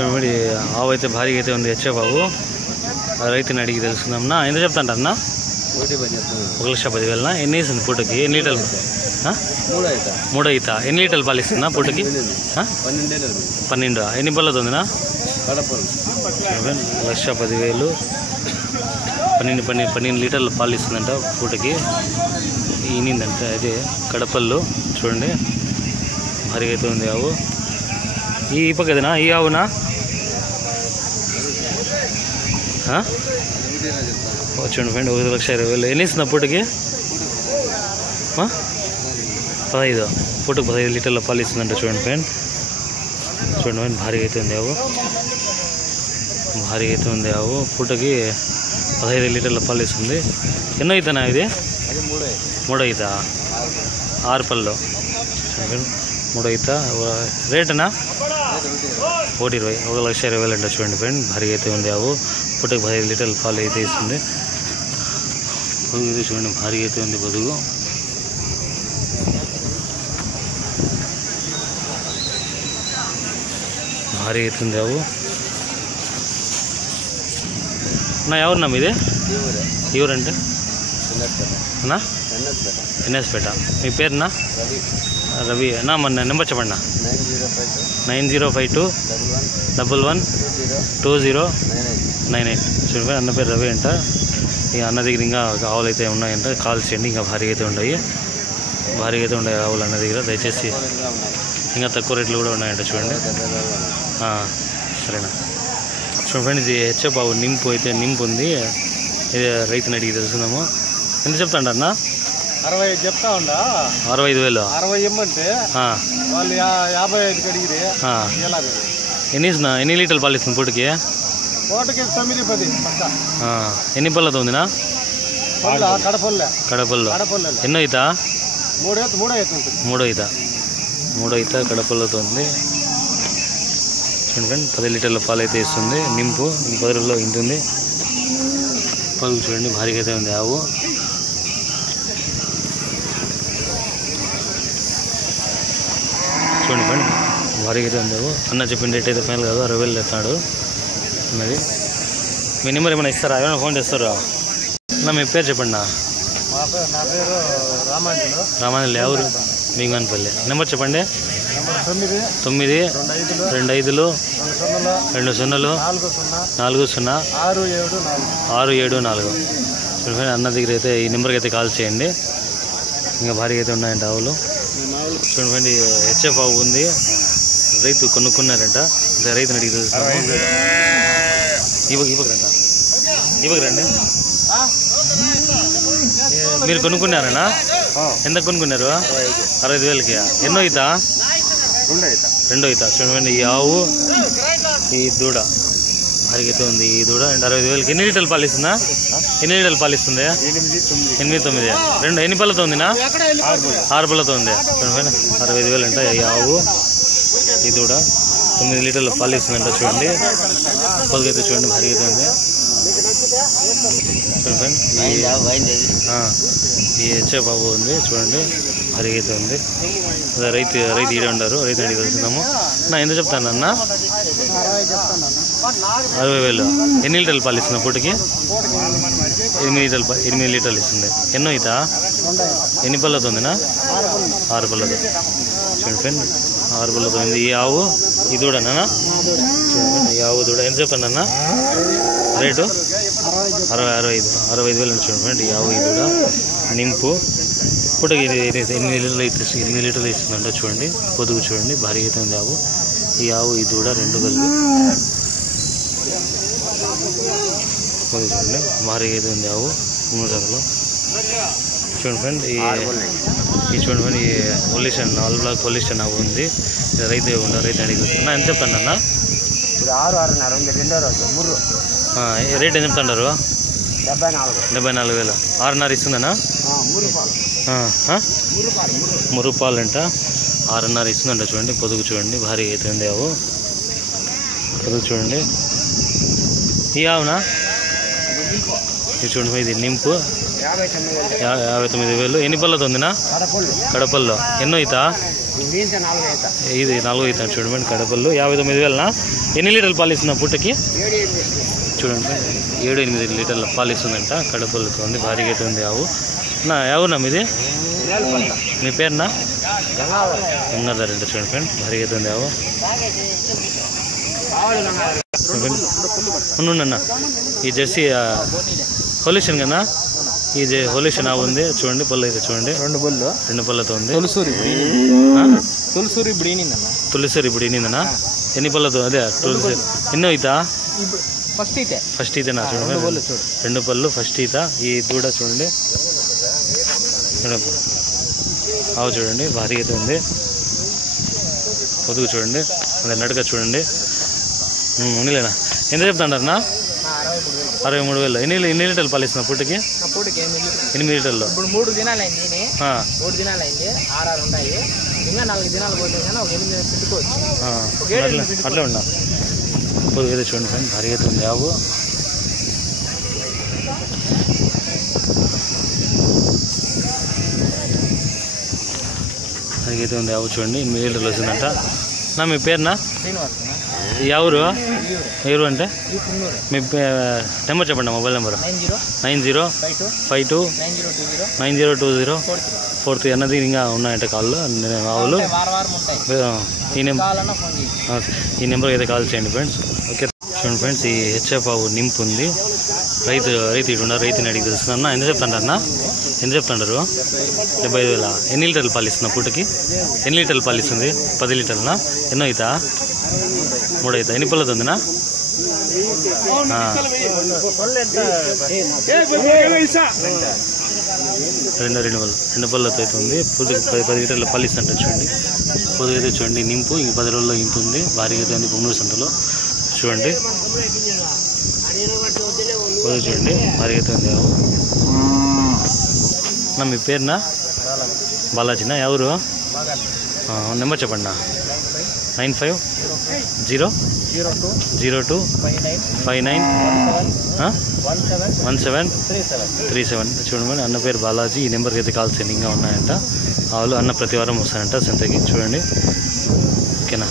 చూడండి ఆవు అయితే భారీగా అయితే ఉంది హెచ్ఎఫ్ ఆవు. రైతుని అడిగి తెలుసుకుందాంనా. ఎంత చెప్తాంటారన్నా? 1,10,000. ఎన్ని వేసింది పూటకి? ఎన్ని లీటర్లు? 3 అవుతా. ఎన్ని లీటర్లు పాలు ఇస్తుందా పూటకి? 12. ఎన్ని పళ్ళతో ఉందినా? 1,10,000. 12 లీటర్లు పాలు ఇస్తుందంట పూటకి. ఈనిందంట. అదే కడపల్లో చూడండి భారీగా అయితే ఉంది ఆవు. ఈ పక్కదనా ఈ ఆవునా? చూడండి ఫ్రెండ్ 1,20,000. ఎన్ని ఇస్తుంది పూటకి? 15. పూటకి 15 లీటర్ల పాలు ఇస్తుందంట. చూడండి ఫ్రెండ్ భారీగా అయితే ఉంది ఆవు. భారీగా అయితే ఉంది ఆవు. పూటకి 15 లీటర్ల పాలు ఇస్తుంది. ఎన్నో అవుతానా ఇది? 3 అవుతా. 6 పళ్ళు. 3 అవుతా. రేటనా? 1,20,000. 1,20,000 అంట. చూడండి ఫ్రెండ్ భారీగా అయితే ఉంది ఆవు. పూటకి 15 లీటర్ల పాలు అయితే ఇస్తుంది. పొదుగు అయితే చూడండి భారీగా అయితే ఉంది. పొదుగు భారీగా అయితే ఉంది ఆవు. నా ఎవరున్నా మీది? ఎవరంటే అన్నా? ఎన్ఎస్పేట. మీ పేరునా? రవి అన్నా. మన నెంబర్ చెప్పండి. 9052 112098. చూడండి అన్న పేరు రవి అంట. ఈ అన్న దగ్గర ఇంకా ఆవులు అయితే ఉన్నాయంట. కాల్ చేయండి. ఇంకా భారీగా అయితే ఉన్నాయి. భారీగా అయితే ఉన్నాయి ఆవులు అన్న దగ్గర. దయచేసి ఇంకా తక్కువ రేట్లు కూడా ఉన్నాయంట. చూడండి సరేనా? చూడండి ఫ్రెండ్ ఇది హెచ్ఎఫ్ ఆవు. నింపు అయితే నింపు ఉంది. ఇది రైతుని అడిగి తెలుసుకుందాము. ఎంత చెప్తాండ అన్న? 60 చెప్తా ఉండా. 65,000. 60 ఇమ్మంటే వాళ్ళు 55 అడిగిరి. ఎన్ని లీటర్లు పాలు ఇస్తుంది పూటకి? పూటకి 9-10. ఎన్ని పళ్ళతో ఉందినా? కడపల్లో. ఎన్నో అవుతా? 3 అవుతా. కడపల్లతో ఉంది. చూడండి 10 లీటర్ల పాలు అయితే ఇస్తుంది. నింపు 10 రోజుల్లో ఇంటుంది. పళ్ళు చూడండి భారీగా అయితే ఉంది ఆవు. చూడండి ఫ్రెండ్ భారీగా అయితే ఉంది ఆవు. అన్న చెప్పిన రేట్ అయితే ఫైనల్ కాదు. 60,000 చెప్తాడు అన్నది. మీ నెంబర్ ఏమైనా ఇస్తారా? ఏమైనా ఫోన్ చేస్తారా? అన్న మీ పేరు చెప్పండి. నా పేరు రామాంజలి. ఎవరు? మింగన్పల్లి. నెంబర్ చెప్పండి. 925 20 40 674. చూడండి అన్న దగ్గర అయితే ఈ నెంబర్కి అయితే కాల్ చేయండి. ఇంకా భారీగా అయితే ఉన్నాయంట ఆవులు. చూడండి హెచ్ఎఫ్ ఆవు ఉంది. రైతు కొనుక్కున్నారంట. రైతుని అడిగి తెలుస్తాము. ఇవ్వకు రండి. మీరు కొనుక్కున్నారనా? ఎంత కొనుక్కున్నారు? 65,000కి. ఎన్నో అవుతా? 2 అవుతా. చూడండి ఈ ఆవు ఈ దూడ భారీగా అయితే ఉంది. ఈ దూడ 65,000కి. ఎన్ని లీటర్లు పాలు ఇస్తుందా? 8 పాలిస్తుంది. 8-9. 2 ఎన్ని పళ్ళతో ఉందినా? 6 పళ్ళతో ఉంది. 65,000 అంట ఈ ఆవు. ఈ దూడ 9 లీటర్లు పాలు ఇస్తుందంట. చూడండి పొదుగైతే చూడండి భారీగా అయితే ఉంది. ఈ హెచ్ఎఫ్ బాబు ఉంది. చూడండి భారీగా అయితే ఉంది. రైతు ఈడే ఉండరు. రైతు అడిగి తెలుసుకుందాము. నా ఎంత చెప్తాను అన్న? 60,000. ఎన్ని లీటర్లు పాలు ఇస్తున్నా పూటకి? 8 లీటర్లు ఇస్తుంది. ఎన్నో అవుతా? ఎన్ని పళ్ళతో ఉందినా? 6 పళ్ళతో. చూడండి ఫ్రెండ్ 6 పళ్ళతో ఉంది ఈ ఆవు. ఈ దూడనా? చూడండి ఈ ఆవు దూడ ఎంత చెప్తానన్నా రేటు? 65,000 చూడండి ఫ్రెండ్ ఈ ఆవు. ఈ దూడ నింపు పూటకి 8 లీటర్లు ఇస్తుందంట. చూడండి పొదుగు చూడండి భారీగా అయితే ఉంది ఆవు. ఈ ఆవు ఈ దూడ 2 కలిపి చూడండి భారీగా అయితే ఉంది ఆవు. 3 జతలు. చూడండి ఫ్రెండ్ ఈ చూడండి ఫ్రెండ్ ఈ పొల్యూషన్ ఆల్ బ్లాక్ పొల్యూషన్ ఆవు ఉంది. రైతు రైతు అడిగి వస్తున్నా. ఎంత చెప్తాను అన్న? రేట్ ఏం చెప్తాంటారు? 74,000. 6.5 ఇస్తుందన్నా? 3 రూపాయలు అంట. 6.5 ఇస్తుందంట. చూడండి పొదుగు చూడండి భారీగా అయితే ఉంది ఆవు. పొదుగు చూడండి ఈ ఆవునా? ఇది చూడండి ఇది నింపు 59,000. ఎన్ని పళ్ళతో ఉందినా? కడపల్లో. ఎన్నో అవుతా? ఇది 4వ ఈత చూడండి కడపల్లో 59,000నా. ఎన్ని లీటర్లు పాలు ఇస్తున్నా పుట్టకి చూడండి 7-8 లీటర్ల పాలు ఇస్తుందంట. కడపల్లుతో ఉంది, భారీగా అయితే ఉంది ఆవు. నా ఎవరున్నా మీది? మీ పేరునా? గంగాధర్ అంటే చూడండి ఫ్రెండ్, భారీగా అయితే ఉంది ఆవు. ఉండున్నా ఈ జెర్సీ హోలిషన్ కదా, ఈ హోలిషన్ ఆవు ఉంది చూడండి. పళ్ళు అయితే చూడండి 2 పళ్ళతో ఉంది. తులసూరి ఇప్పుడు ఈనిందనా? ఎన్ని పళ్ళతో? అదే తులసి. ఎన్నో ఈత? ఫస్ట్ ఈతనా చూడండి. 2 పళ్ళు ఫస్ట్ ఈత. ఈ దూడ చూడండి, ఆవు చూడండి భారీగా అయితే ఉంది. పొదుగు చూడండి, అదే నడక చూడండి. ఉన్నిలేనా? ఎంత చెప్తాంటారనా? 63,000. ఎన్ని లీటర్లు పాలు ఇస్తున్నా పుట్టకి? 8 లీటర్లు. 3 దినాలు అయింది. 3 దినాలు అయింది. 6 ఉన్నాయి. ఇంకా 4 దినాలు పోతే కానీ ఒక 8 పెట్టుకోవచ్చు. అట్లా ఉన్నా పొదుగు అయితే చూడండి ఫ్రెండ్, భారీగా అయితే ఉంది ఆవు. భారీగా ఉంది ఆవు చూడండి. 8 లీటర్లు వస్తుందంట. నా మీ పేరునా? ఎవరు ఎవరు అంటే మీ నెంబర్ చెప్పండి, మొబైల్ నెంబర్. 9052902043 అన్నది ఇంకా ఉన్నాయంటే కాళ్ళు ఆవులు. ఈ నెంబర్కి అయితే కాల్ చేయండి ఫ్రెండ్స్. ఓకే చూడండి ఫ్రెండ్స్, ఈ హెచ్ఎఫ్ ఆవు నింపు ఉంది. రైతు ఇటు ఉన్నారు, రైతుని అడిగి తెలుస్తున్నా. ఎంత చెప్తాంటారన్నా? ఎంత చెప్తాంటారు? 75,000. ఎన్ని లీటర్లు పాలు ఇస్తున్నా పుట్టకి? ఎన్ని లీటర్లు పాలు ఇస్తుంది? 10 లీటర్లనా? ఎన్నో అవుతా? 3 అవుతా. ఎన్ని పళ్ళతో ఉందినా? 2 పళ్ళతో అయితే ఉంది. 10 లీటర్ల పాలు ఇస్తుంట చూడండి. పొద్దు అయితే చూడండి నింపు, ఇంక 10 రోజుల్లో ఇంపు ఉంది. భారీగా అయితే ఉంది బొమ్మల సంతలో చూడండి. పొద్దు చూడండి భారీగా అయితే ఉంది. నా మీ పేరునా? బాలాజీనా? ఎవరు? నెంబర్ చెప్పండి నా. 9502591737 చూడండి. అన్న పేరు బాలాజీ. ఈ నెంబర్కి అయితే కాల్ చేయండి. ఇంకా ఉన్నాయంట ఆవులు. అన్న ప్రతి వారం వస్తాయంట సంతకి చూడండి. ఓకేనా?